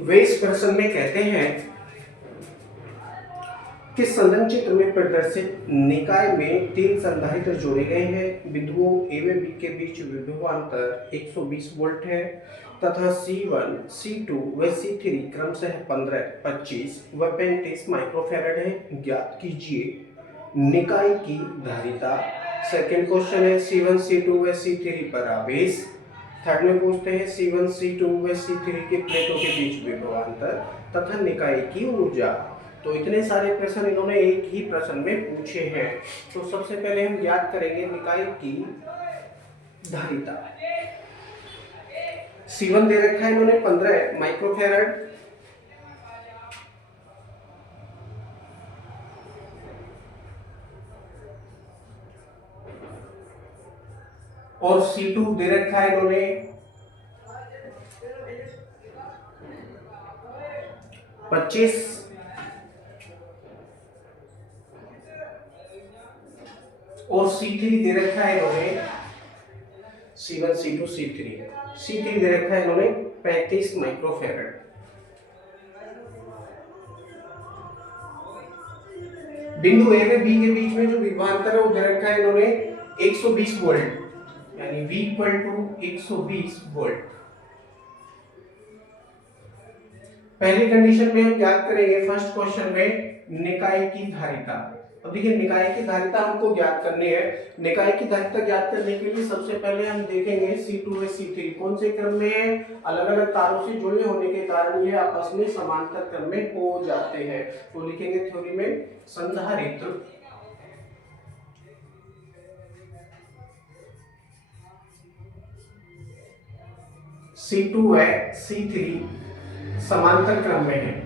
वे इस प्रश्न में कहते हैं कि संलग्न चित्र में प्रदर्शित निकाय में 3 संधारित्र जोड़े गए हैं। बिंदुओं ए व बी के बीच विभवांतर 120 वोल्ट है तथा C1, C2 व C3 क्रमशः 15, 25 व 35 माइक्रोफैरड है। ज्ञात कीजिए निकाय की धारिता। सेकेंड क्वेश्चन है C1, C2 व C3 पर आवेश। थर्ड में पूछते हैं C1, C2 व C3 के प्लेटों के बीच विभवांतर तथा निकाय की ऊर्जा। तो इतने सारे प्रश्न इन्होंने एक ही प्रश्न में पूछे हैं। तो सबसे पहले हम ज्ञात करेंगे निकाय की धारिता। C1 दे रखा है इन्होंने 15 माइक्रोफैरड, और C2 दे रखा है इन्होंने 25 और C3 दे रखा है इन्होंने C1, C2, C3 दे रखा है इन्होंने 35 माइक्रोफैरड। बिंदु ए व बी के बीच में जो विभवांतर है वो दे रखा है इन्होंने 120 वोल्ट, यानी V इक्वल टू 120 वोल्ट। पहली कंडीशन में हम ज्ञात करेंगे फर्स्ट क्वेश्चन में निकाय की धारिता। अब देखिए निकाय की धारिता हमको ज्ञात करनी है। निकाय की धारिता ज्ञात करने के लिए सबसे पहले हम देखेंगे C2 व C3 कौन से क्रम में है। अलग अलग तारों से जुड़े होने के कारण ये आपस में समांतर क्रम में हो जाते हैं। तो लिखेंगे थ्योरी में संधारित्र C2 व C3 समांतर क्रम में है।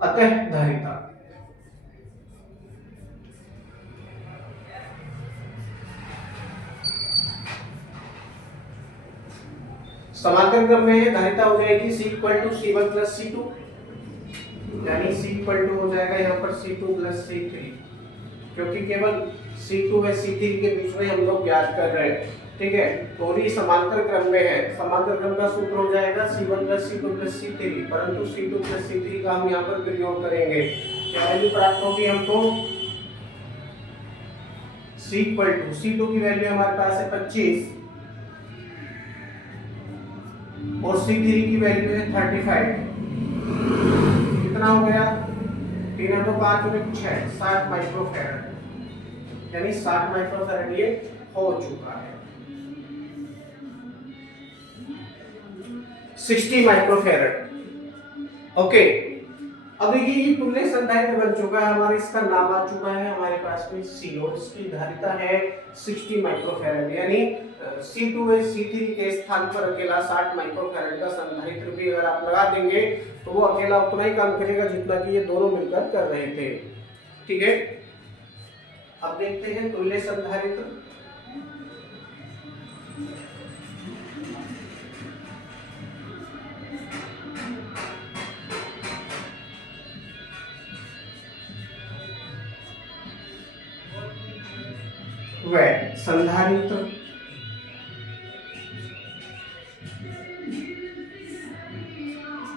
अतः धारिता समांतर क्रम में है। धारिता हो जाएगी C equal to C1 plus C2, यानी C इक्वल टू हो जाएगा यहाँ पर C2 प्लस C3, क्योंकि केवल C2 व C3 के बीच में हम लोग ज्ञात कर रहे हैं। ठीक है, तो ये समांतर क्रम में है। समांतर क्रम का सूत्र हो जाएगा C1 plus C2 plus C3, परंतु C2 प्लस C3 का हम यहाँ पर प्रयोग करेंगे। क्या वैल्यू प्राप्त होगी हमको? C इक्वल टू C2 की वैल्यू हमारे पास है 25 और C3 की वैल्यू है 35। कितना हो गया? 3 तो 5 में 6, 60 माइक्रोफैरड, यानी 60 माइक्रोफैरड ये हो चुका है। 60 माइक्रोफैरड। ओके, अब देखिए ये तुल्य संधारित्र बन चुका है हमारे, इसका नाम आ चुका है हमारे पास में C और इसकी धारिता है 60 माइक्रोफैरड, यानी C2 व C3 के स्थान पर अकेला 60 माइक्रोफैरड का संधारित्र भी अगर आप लगा देंगे तो वो अकेला उतना ही काम करेगा जितना कि ये दोनों मिलकर कर रहे थे। ठीक है, अब देखते हैं तुल्य संधारित्र। वह संधारित्र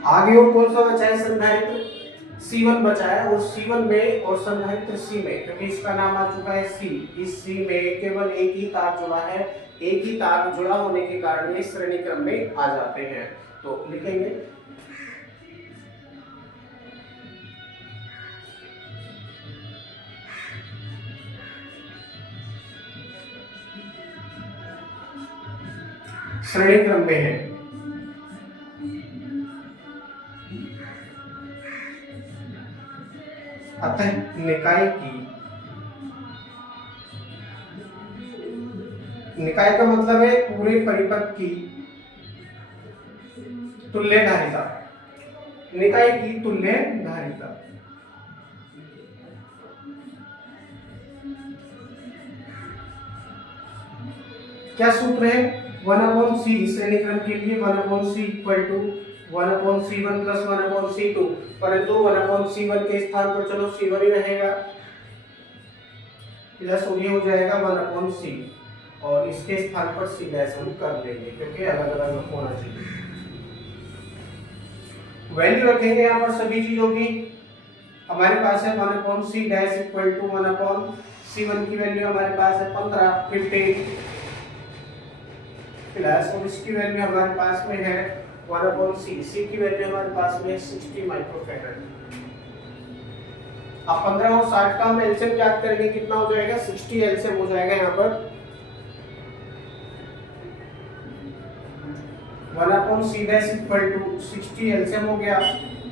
आगे और कौन सा बचा है? संधारित्र C1 बचा है, और C1 में और संधारित्र C में, क्योंकि इसका नाम आ चुका है C, इस C में केवल एक ही तार जुड़ा है। एक ही तार जुड़ा होने के कारण ये श्रेणी क्रम में आ जाते हैं। तो लिखेंगे श्रेणी क्रम में है। अतः निकाय का मतलब है पूरे परिपथ की तुल्य धारिता। निकाय की तुल्य धारिता क्या सूत्र है? 1/c श्रेणी क्रम के लिए 1/c equal to 1/C1 plus 1/C2, परंतु 1/C1 के स्थान पर चलो C1 ही रहेगा, प्लस ये हो जाएगा 1/C, और इसके स्थान पर C डैश हम कर लेंगे क्योंकि अलग अलग होना चाहिए। वैल्यू रखेंगे यहाँ पर सभी चीजों की। हमारे पास है 1/C dash equal to 1/C1 की वैल्यू हमारे पास है 15 प्लस, और इसकी वैल्यू हमारे पास में है 1/C, C की वैल्यू हमारे पास में 60 माइक्रोफैरड। अब 15 और 60 का हम एलसीएम ज्ञात करेंगे, कितना हो जाएगा 60 एलसीएम हो जाएगा यहाँ पर 1/C dash equal to 60 LCM हो गया।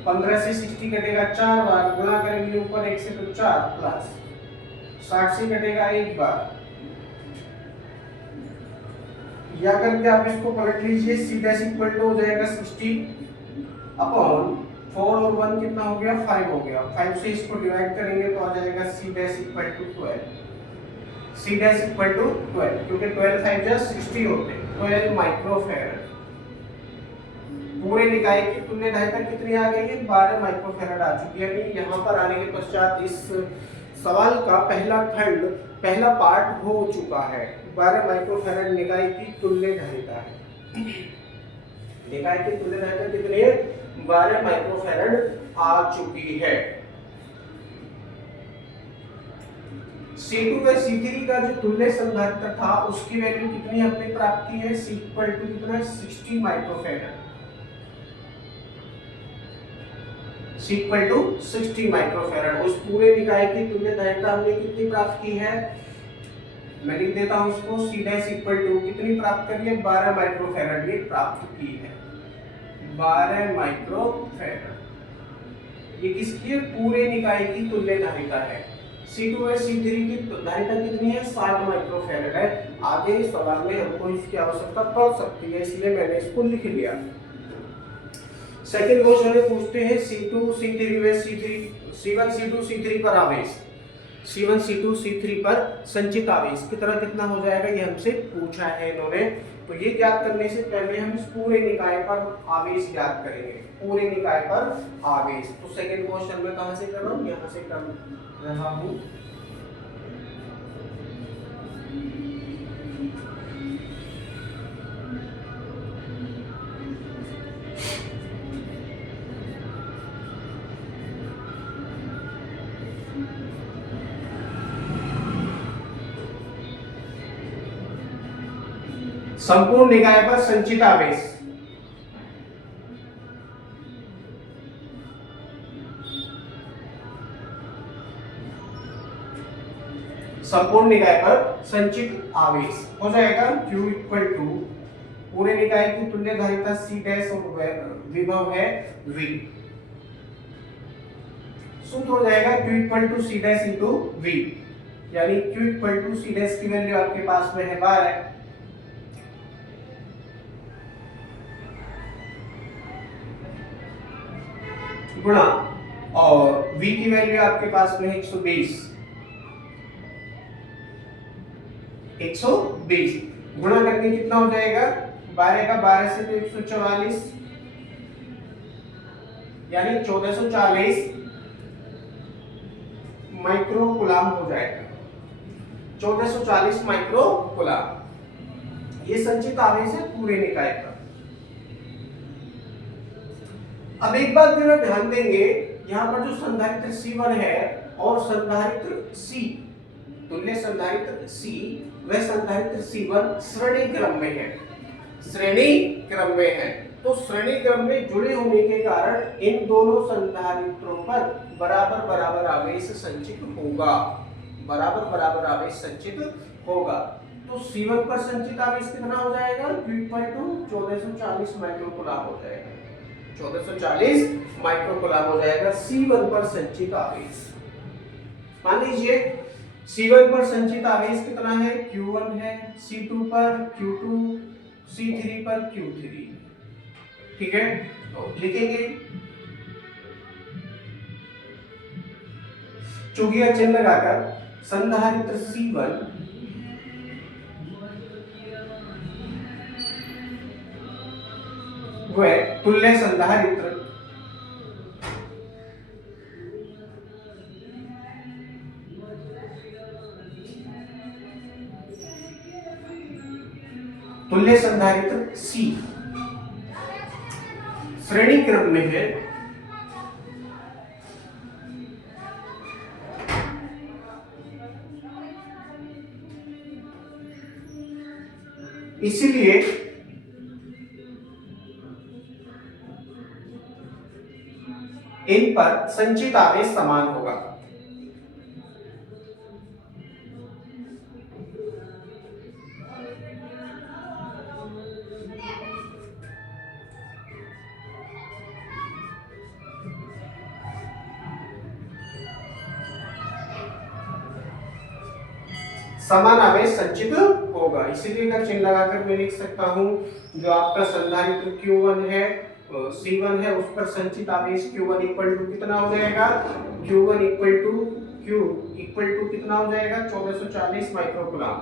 15 से 60 कटेगा 4 बार, गुणा करेंगे ऊपर 1 से तो 4 प्लस 60 से कटेगा 1 बार, या करके आप इसको पलट लीजिए। C डैश इक्वल टू हो जाएगा 60 अपॉन 4 और 1 कितना हो गया 5 हो गया। 5 से इसको डिवाइड करेंगे तो आ जाएगा C dash equal to 12, C dash equal to 12, क्योंकि 12 5 जा 60 होते हैं, 12 माइक्रोफैरड। पूरे निकाय की तुल्य धारिता कितनी आ गई है 12 माइक्रोफैरड आ चुकी है। यानी यहाँ पर आने के पश्चात इस सवाल का पहला खंड, पहला पार्ट हो चुका है। 12 माइक्रोफैरड निकाय की तुल्य धारिता है। निकाय की तुल्य धारिता कितनी है 12 माइक्रोफैरड आ चुकी है। C2 व C3 का जो तुल्य संधारित्र था उसकी वैल्यू कितनी हमने प्राप्त की है, C इक्वल टू कितना 60 microfarad, C equal to 60 microfarad. उस पूरे निकाय की तुल्य धारिता हमने कितनी प्राप्त की है, मैं लिख देता हूं उसको, C डैश इक्वल टू कितनी प्राप्त करी है 12 माइक्रोफैरड ये प्राप्त की है, 12 माइक्रोफैरड। ये किसकी है, पूरे निकाय की तुल्य धारिता है। C2 व C3 की धारिता कितनी है 60 माइक्रोफैरड है। आगे इस सवाल में हमको इसकी आवश्यकता पड़ सकती है, इसलिए मैंने इसको लिख लिया। सेकंड क्वेश्चन में पूछते हैं C2 C3 व C1 C2 C3 पर आवेश, C1 C2 C3 पर संचित आवेश की तरह कितना हो जाएगा ये हमसे पूछा है इन्होंने। तो ये ज्ञात करने से पहले हम इस पूरे निकाय पर आवेश ज्ञात करेंगे, पूरे निकाय पर आवेश। तो सेकंड क्वेश्चन में कहां से कर रहा हूं, यहां से कर रहा हूं। संपूर्ण निकाय पर संचित आवेश, संपूर्ण निकाय पर संचित आवेश हो जाएगा Q इक्वल टू पूरे निकाय की तुल्य धारिता C डैश और विभव है V। सूत्र हो जाएगा Q equal to C dash into V, यानी Q equal to C dash की वैल्यू आपके पास में है 12 गुणा, और V की वैल्यू आपके पास में है 120 गुणा करके कितना हो जाएगा 12 का 12 से तो 144, यानी 1440 माइक्रोकूलम हो जाएगा, 1440 माइक्रोकूलम। ये संचित आवेश है पूरे निकाय का। अब एक बात जरा ध्यान देंगे, यहाँ पर जो संधारित्र C1 है और संधारित्र C, तुल्य संधारित्र C व संधारित्र C1 श्रेणी क्रम में है, श्रेणी क्रम में है। तो श्रेणी क्रम में जुड़े होने के कारण इन दोनों संधारित्रों पर बराबर बराबर आवेश संचित होगा, बराबर बराबर आवेश संचित होगा। तो C1 पर संचित आवेश कितना हो जाएगा, Q इक्वल टू 1440 माइक्रोकूलम हो जाएगा, 1440 माइक्रोकूलम हो जाएगा C1 पर संचित आवेश। मान लीजिए C1 पर संचित आवेश कितना है, Q1 है, C2 पर Q2, C3 पर Q3, ठीक है। तो लिखेंगे चुंबकीय चिन्ह लगाकर संधारित्र C1 व तुल्य संधारित्र C श्रेणी क्रम में है इसलिए इन पर संचित आवेश समान होगा। समान आवेश संचित होगा, इसीलिए का चिन्ह लगाकर मैं लिख सकता हूं जो आपका संधारित्र Q1 है C1 है उस पर संचित आवेश Q1 इक्वल टू कितना हो जाएगा, Q1 equal to Q equal to कितना हो जाएगा 1440 माइक्रोकूलम।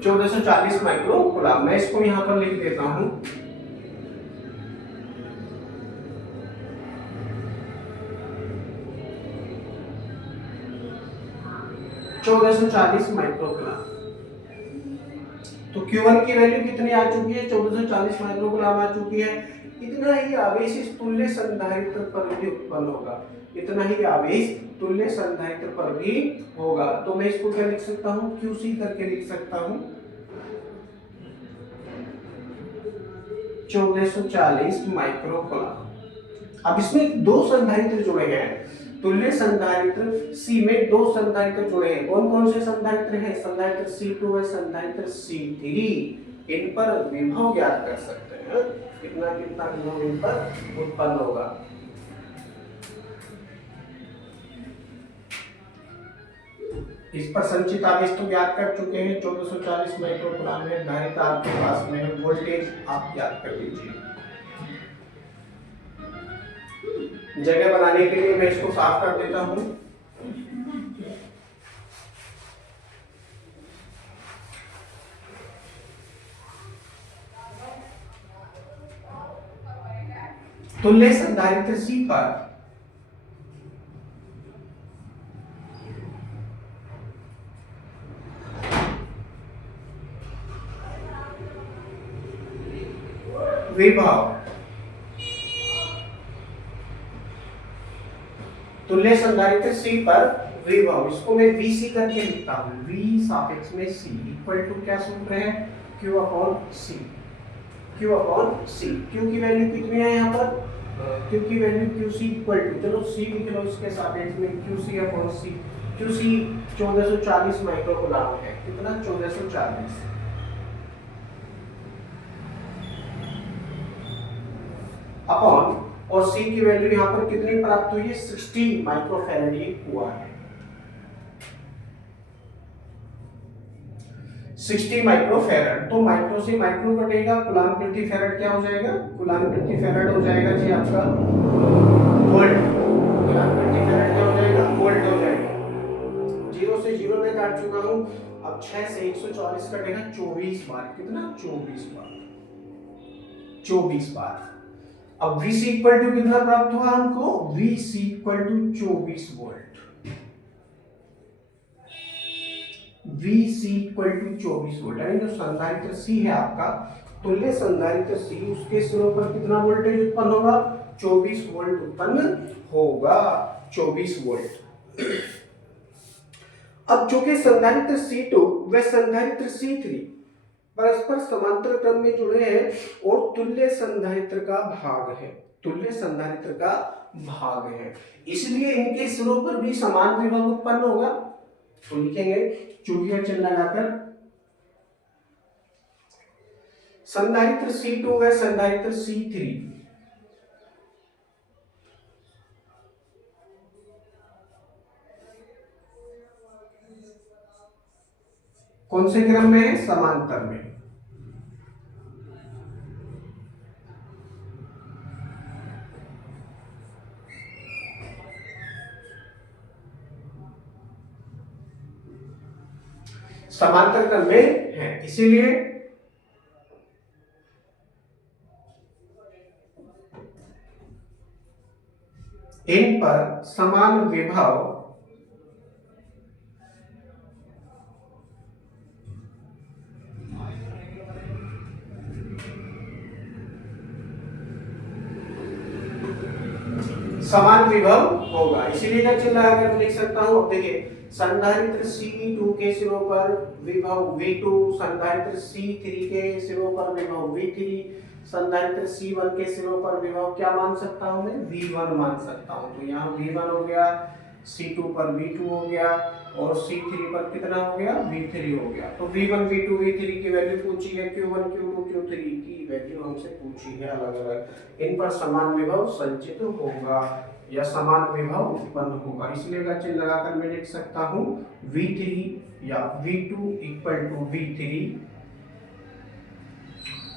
1440 माइक्रोकूलम मैं इसको यहां पर लिख देता हूं 1440 माइक्रोकूलम। तो Q1 की वैल्यू कितनी आ चुकी है 1440 माइक्रोकूलम आ चुकी है। इतना ही आवेश इस तुल्य संधारित्र पर भी उत्पन्न होगा, इतना ही आवेश तुल्य संधारित्र पर भी होगा। तो मैं इसको क्या लिख सकता हूं QC करके लिख सकता हूं 1440 माइक्रोकूलम। अब इसमें दो संधारित्र जुड़े हैं, तुल्य संधारित्र C में दो संधारित्र जुड़े हैं। कौन कौन से संधारित्र हैं, संधारित्र C2 है संधारित्र C3। इन पर विभव ज्ञात कर सकते हैं, कितना कितना विभव इन पर उत्पन्न होगा। इस पर संचित आवेश तो ज्ञात कर चुके हैं 1440 माइक्रोकूलम है, धारिता आपके पास में है, वोल्टेज आप ज्ञात कर लीजिए। जगह बनाने के लिए मैं इसको साफ कर देता हूं। तुल्य संधारित्र C पर विभव, तुल्य संधारित्र C पर विभव, इसको मैं VC करके लिखता हूं, V सापेक्ष में C इक्वल टू क्या सूत्र है Q upon C। Q upon C, Q की वैल्यू कितनी है यहाँ पर, Q की वैल्यू QC इक्वल टू, चलो C लिख लो इसके सापेक्ष में QC upon C। QC 1440 microcoulomb है, कितना 1440 अपॉन, और C की वैल्यू यहाँ पर कितनी प्राप्त हुई है 60 माइक्रोफैराड हुआ है। 60 माइक्रोफैराड, तो माइक्रो से माइक्रो कटेगा, कूलम प्रति फैराड क्या हो जाएगा, कूलम प्रति फैराड हो जाएगा जी आपका वोल्ट। कूलम प्रति फैराड क्या हो जाएगा, वोल्ट हो जाएगा। 0 से 0 में काट चुका हूं, अब 6 से 140 कटेगा 24 बार, कितना 24 बार, 24 बार। अब VC इक्वल टू कितना प्राप्त हुआ हमको, VC equal to 24 volt. VC equal to 24 volt, यानी जो संधारित्र C है आपका, तुल्य संधारित्र C, उसके सिरों पर कितना वोल्टेज उत्पन्न होगा, 24 वोल्ट उत्पन्न होगा, 24 वोल्ट। अब चूंकि संधारित्र C2 व संधारित्र C3 परस्पर समांतर क्रम में जुड़े हैं और तुल्य संधारित्र का भाग है, तुल्य संधारित्र का भाग है, इसलिए इनके सिरों पर भी समान विभव उत्पन्न होगा। तो लिखेंगे चूंकि का चिन्ह लगाकर संधारित्र C2 व संधारित्र C3 कौन से क्रम में है, समांतर में। समांतर क्रम में है, इसीलिए इन पर समान विभव समान विभव होगा, इसीलिए क्या चिन्ह लगाकर लिख सकता हूं। अब देखिए संधारित्र C2 के सिरों पर विभव V2, संधारित्र C3 के सिरों पर विभव V3, संधारित्र C1 के सिरों पर विभव क्या मान सकता हूं मैं, V1 मान सकता हूं। तो यहाँ V1 हो गया, C2 पर V2 हो गया और C3 पर कितना हो गया, V3 हो गया। तो V1 V2 V3 की वैल्यू पूछी है, Q1 Q2 Q3 की वैल्यू हमसे पूछी है अलग अलग। इन पर समान विभव संचित होगा या समान विभव उत्पन्न होगा, इसलिए का चिन्ह लगाकर मैं लिख सकता हूं V3 या V2 इक्वल टू V3।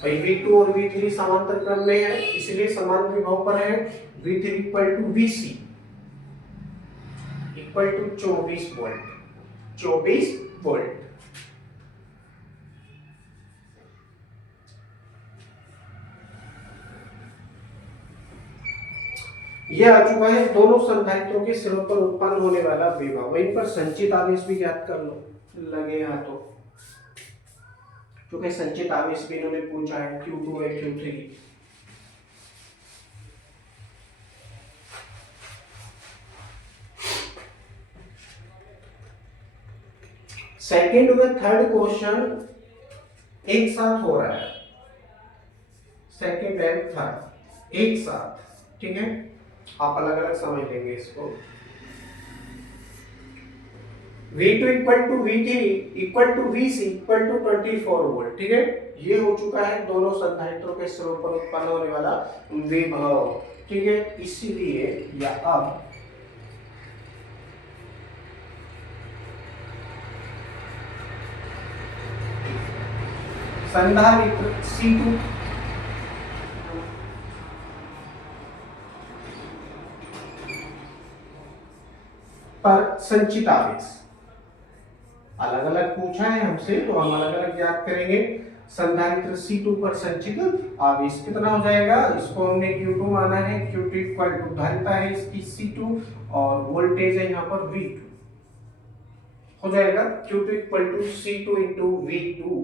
भाई V2 और V3 समांतर क्रम में है, इसलिए समान विभव पर है। V3 equal to VC equal to 24 volt, 24 volt. यह आ चुका है दोनों संधारित्रों के सिरों पर उत्पन्न होने वाला विभव। इन पर संचित आवेश भी ज्ञात कर लो, लगे हाथों, क्योंकि संचित आवेश भी इन्होंने पूछा है, Q2 है Q3। सेकेंड व थर्ड क्वेश्चन एक साथ हो रहा है, सेकेंड एंड थर्ड एक साथ, ठीक है। आप अलग अलग समझ लेंगे इसको। V2 equal to V3 equal to VC equal to 24 volt, ठीक है। ये हो चुका है दोनों संधारित्रों के सिरों पर उत्पन्न होने वाला विभव, ठीक है। इसीलिए या अब संधारित्र C2 पर संचित आवेश अलग अलग पूछा है हमसे, तो हम अलग अलग याद करेंगे। संधारित्र C2 पर संचित आवेश कितना हो जाएगा, इसको हमने Q2 माना है। Q2 इक्वल टू धारिता है इसकी C2 और वोल्टेज है यहाँ पर V2, हो जाएगा Q2 equal to C2 into V2।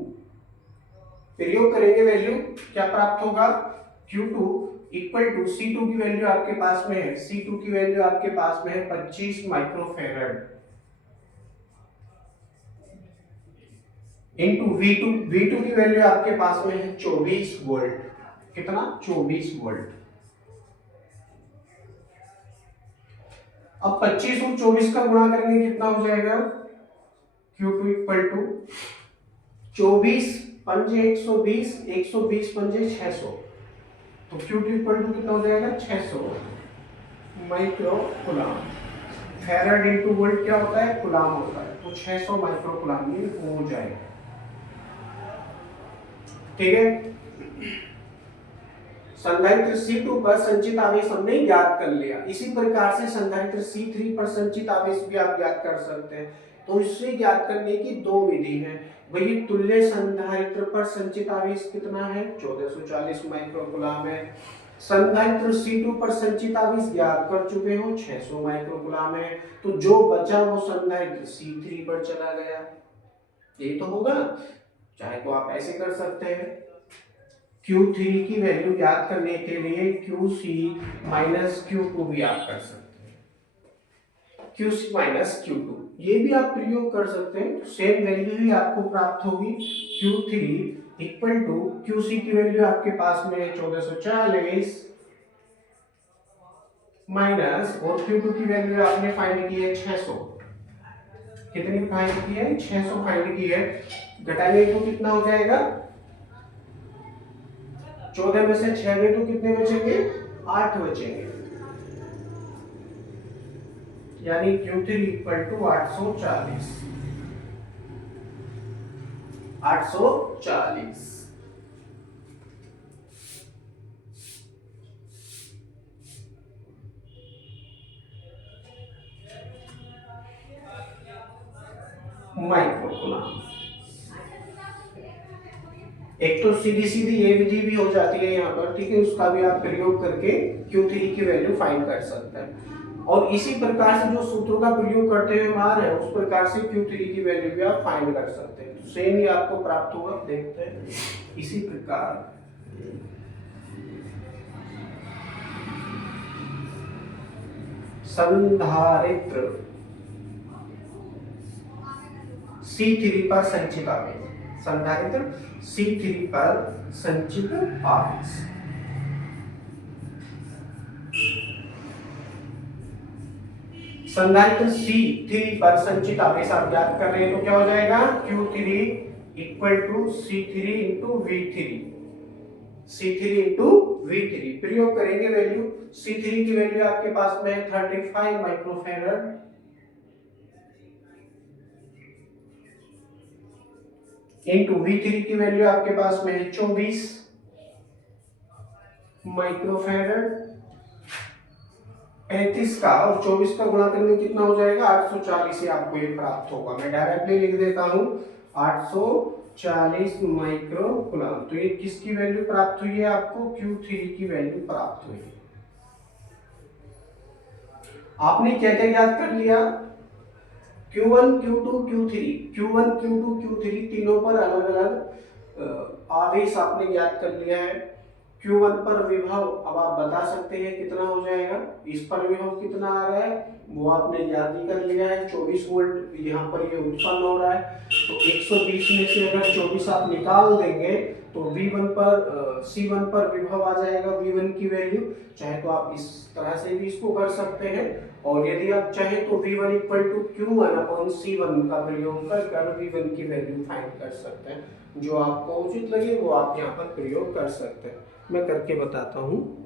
प्रयोग करेंगे, वैल्यू क्या प्राप्त होगा, Q2 इक्वल टू C2 की वैल्यू आपके पास में है, C2 की वैल्यू आपके पास में है 25 माइक्रोफेरेड इंटू V2 की वैल्यू आपके पास में है 24 वोल्ट। कितना, 24 वोल्ट। अब 25 और 24 का गुणा करेंगे कितना हो जाएगा, Q2 इक्वल टू 24 पंजे 120, 120 पंजे 600, तो Q2 इक्वल टू कितना हो जाएगा 600 माइक्रो कूलाम। फेरेड इंटू वोल्ट क्या होता है, कूलाम होता है, तो 600 माइक्रो कूलाम ये हो जाएगा, ठीक है। संधारित्र C2 पर संचित आवेश हमने ज्ञात कर लिया। इसी प्रकार से संधारित्र C3 पर संचित आवेश भी आप ज्ञात कर सकते हैं। तो इसे ज्ञात करने की दो विधि है। वही तुल्य संधारित्र पर संचित आवेश कितना है, 1440 माइक्रोकूलम है। संधारित्र C2 पर संचित आवेश ज्ञात कर चुके हो, 600 माइक्रोकूलम है। तो जो बचा वो संधारित्र C3 पर चला गया, यही तो होगा ना। चाहे तो आप ऐसे कर सकते हैं, Q3 की वैल्यू ज्ञात करने के लिए QC माइनस Q2 भी आप कर सकते हैं, QC माइनस Q2 ये भी आप प्रयोग कर सकते हैं। सेम वैल्यू ही आपको प्राप्त होगी। Q3 इक्वल टू QC की वैल्यू आपके पास में 1440 माइनस और Q2 की वैल्यू आपने फाइंड की है 600। कितनी फाइंड की है, 600 फाइंड की है। घटाएंगे तो कितना हो जाएगा, 14 में से 6 गए तो कितने बचेंगे, 8 बचेंगे, यानी Q3 इक्वल टू 840। 840 माइक्रोकूलम। एक तो सीधी सीधी ये विधि भी हो जाती है यहाँ पर, ठीक है, उसका भी आप प्रयोग करके Q3 की वैल्यू फाइंड कर सकते हैं। और इसी प्रकार से जो सूत्रों का प्रयोग करते हुए मान है उस प्रकार से Q3 की वैल्यू भी आप फाइंड कर सकते हैं, तो सेम ही आपको प्राप्त होगा। देखते हैं इसी प्रकार संधारित्र C3 पर संचित आवेश, संधारित्र C3 पर संचित आवेश, संधारित्र C3 पर संचित आवेश आप ज्ञात कर रहे हैं तो क्या हो जाएगा, Q3 equal to C3 into V3, C3 into V3 प्रयोग करेंगे वैल्यू। C3 की वैल्यू आपके पास में 35 माइक्रोफैरड इंटू V3 की वैल्यू आपके पास में है 24 माइक्रोफैरड। 35 का और 24 का गुणा करेंगे कितना हो जाएगा, 840 ही आपको ये प्राप्त होगा। मैं डायरेक्टली लिख देता हूं 840 माइक्रो कूलम। तो ये किसकी वैल्यू प्राप्त हुई है आपको, Q3 की वैल्यू प्राप्त हुई है। आपने क्या क्या ज्ञात कर लिया, Q1 Q2 Q3, Q1 Q2 Q3 तीनों पर अलग अलग आवेश आपने ज्ञात कर लिया है। Q1 पर विभव अब आप बता सकते हैं कितना हो जाएगा, इस पर विभव कितना आ रहा है वो आपने ज्ञात ही कर लिया है, 24 वोल्ट यहाँ पर ये उत्पन्न हो रहा है। तो 120 में से अगर 24 आप निकाल देंगे तो V1 पर C1 पर विभव आ जाएगा, V1 की वैल्यू। चाहे तो आप इस तरह से भी इसको कर सकते हैं, और यदि आप चाहें तो V1 equal to Q1 upon C1 का प्रयोग कर V1 की वैल्यू फाइंड कर सकते हैं। जो आपको उचित लगे वो आप यहाँ पर प्रयोग कर सकते हैं। मैं करके बताता हूँ।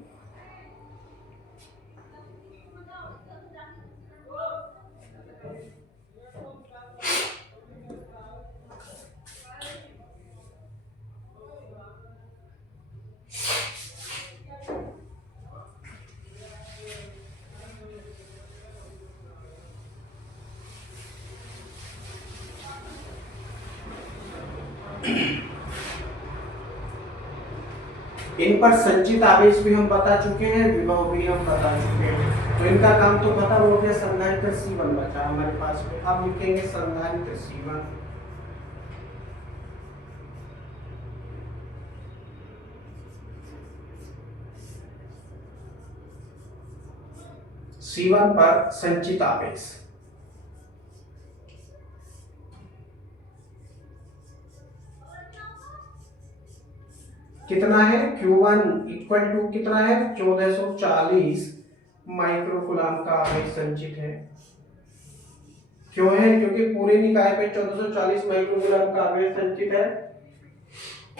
इन पर संचित आवेश भी हम बता चुके हैं, विभव भी हम बता चुके हैं, तो इनका काम तो खत्म हो गया। संधारित्र C1 बचा हमारे पास में। अब लिखेंगे संधारित्र C1, C1 पर संचित आवेश कितना है, Q1 इक्वल टू कितना है 1440 माइक्रोकूलम का आवेश संचित है। क्यों है, क्योंकि पूरे निकाय पे 1440 माइक्रोकूलम का आवेश संचित है।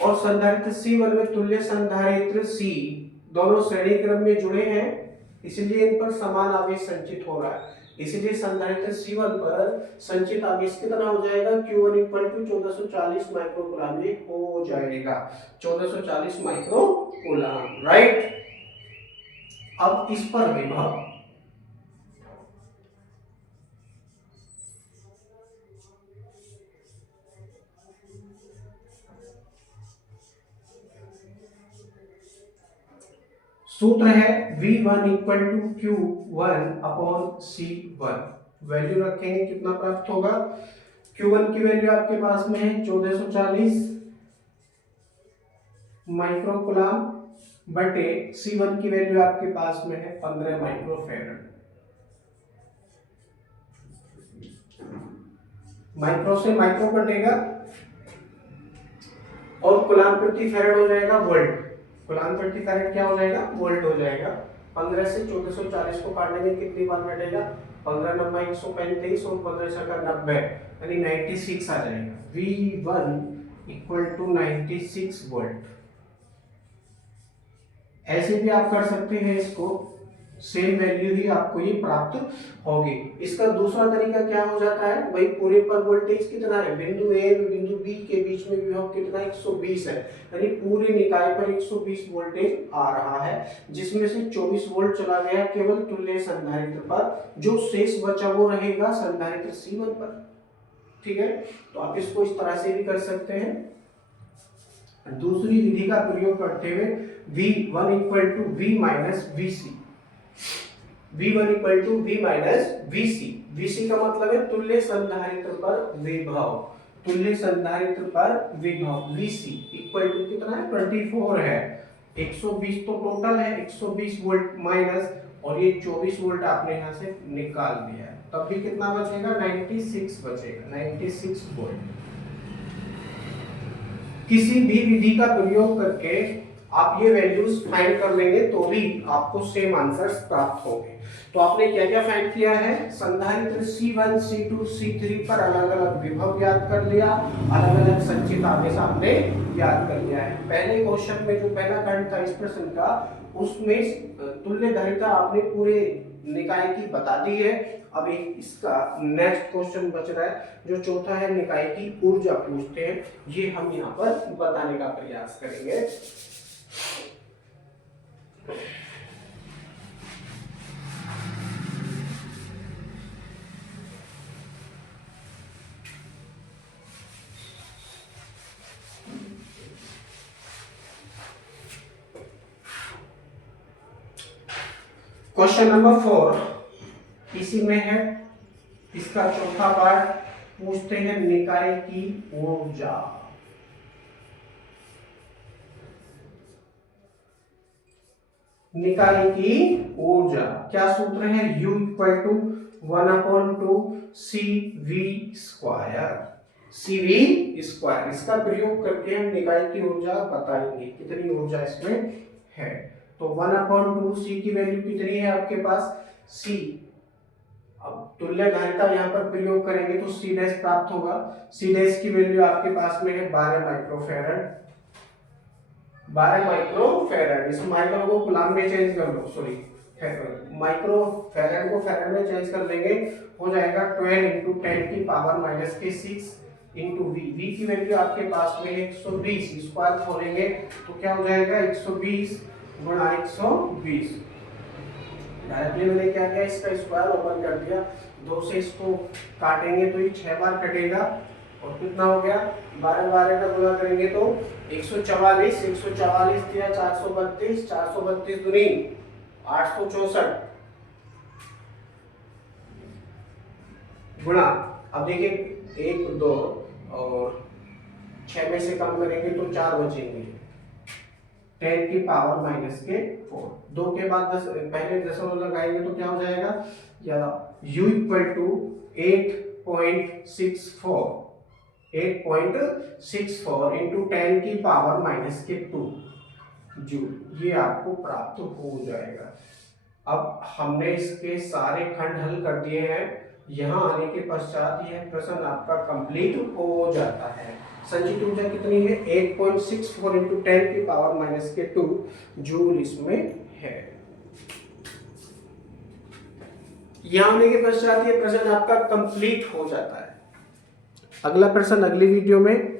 और संधारित्र C1 में तुल्य संधारित्र C दोनों श्रेणी क्रम में जुड़े हैं, इसलिए इन पर समान आवेश संचित हो रहा है। इसलिए संधारित्र C1 पर संचित आवेश कितना हो जाएगा, Q1 इक्वल टू 1440 माइक्रोकूलम हो जाएगा, 1440 माइक्रोकूलम, राइट। अब इस पर विभव सूत्र है V1 equal to Q1 upon C1। Value रखेंगे कितना प्राप्त होगा, Q1 की वैल्यू आपके पास में है 1440 माइक्रोकूलम बटे C1 की वैल्यू आपके पास में है 15 माइक्रोफैरड। माइक्रो से माइक्रो कटेगा और कूलम प्रति फैरड हो जाएगा वोल्ट। कूलम प्रति फैरड क्या हो जाएगा, वोल्ट हो जाएगा। 15 से 1440 को काटने में कितनी बार घटेगा, 15 नंबर 135 और 15 से 90 यानी 96 आ जाएगा। V1 equal to 96 volt. ऐसे भी आप कर सकते हैं इसको, सेम वैल्यू ही आपको ये प्राप्त होगी। इसका दूसरा तरीका क्या हो जाता है, वही पूरे पर वोल्टेज कितना है, बिंदु ए और बिंदु बी के बीच में विभव कितना 120 है, यानी पूरे निकाय पर 120 वोल्टेज आ रहा है, जिसमें से 24 वोल्ट चला गया केवल तुल्य संधारित्र पर, जो शेष बचा वो रहेगा संधारित्र C1 पर। ठीक है, तो आप इसको इस तरह से भी कर सकते हैं। दूसरी विधि का प्रयोग करते हुए V1 equal to V minus VC, V1 equal to V minus VC, VC का मतलब है तुल्य संधारित्र पर विभव, तुल्य संधारित्र पर विभव, VC इक्वल टू कितना है 24 है, 120 तो टोटल है, 120 वोल्ट माइनस और ये 24 वोल्ट आपने यहाँ से निकाल दिया है, तब भी कितना बचेगा 96 बचेगा, 96 वोल्ट। किसी भी विधि का प्रयोग करके आप ये वैल्यूज फाइंड कर लेंगे तो भी आपको सेम आंसर्स प्राप्त होंगे। तो आपने क्या क्या फाइंड किया है, संधारित्र C1, C2, C3 पर अलग अलग विभव ज्ञात कर लिया, अलग अलग संचित आवेश आपने ज्ञात कर लिया है। पहले क्वेश्चन में जो पहला खंड था इस प्रश्न का, उसमें तुल्य धारिता आपने पूरे निकाय की बता दी है। अब इसका नेक्स्ट क्वेश्चन बच रहा है जो चौथा है, निकाय की ऊर्जा पूछते हैं, ये हम यहाँ पर बताने का प्रयास करेंगे। क्वेश्चन नंबर 4 इसी में है, इसका चौथा पार्ट पूछते हैं निकाय की ऊर्जा। निकाय की ऊर्जा क्या सूत्र है, U equal to 1/2 CV square, CV square, इसका प्रयोग करके हम निकाय की ऊर्जा बताएंगे कितनी ऊर्जा इसमें है। तो 1/2 C की वैल्यू कितनी है आपके पास C, अब तुल्य धारिता यहाँ पर प्रयोग करेंगे तो C डैश प्राप्त होगा, C डैश की वैल्यू आपके पास में है 12 माइक्रोफैरड, 12 माइक्रोफैरड, इस माइक्रो को कूलम में चेंज कर लो, सॉरी माइक्रोफैरड को फैरड में चेंज कर लेंगे, हो जाएगा 12 × 10⁻⁶ इंटू V की वैल्यू आपके पास में 120, स्क्वायर खोलेंगे तो क्या हो जाएगा 120 गुणा 120, डायरेक्टली मैंने क्या किया इसका स्क्वायर ओपन कर दिया, 2 से इसको काटेंगे तो ये 6 बार कटेगा और कितना हो गया 12 का गुणा करेंगे तो 144, 144 दिया 432, 432 दूनी 864 गुणा, अब देखिए 1 2 और 6 में से कम करेंगे तो 4 बचेंगे, 10⁻⁻4, 2 के बाद 10 पहले दशमलव लगाएंगे तो क्या हो जाएगा, या U equal to 8.64 into 10⁻⁻2 joule, ये आपको प्राप्त हो जाएगा। अब हमने इसके सारे खंड हल कर दिए हैं, यहाँ आने के पश्चात यह प्रश्न आपका कंप्लीट हो जाता है। संचित ऊर्जा कितनी है 8.64 इंटू 10⁻⁻2 जूल इसमें है। यहाँ आने के पश्चात ये प्रश्न आपका कंप्लीट हो जाता है। अगला प्रश्न अगली वीडियो में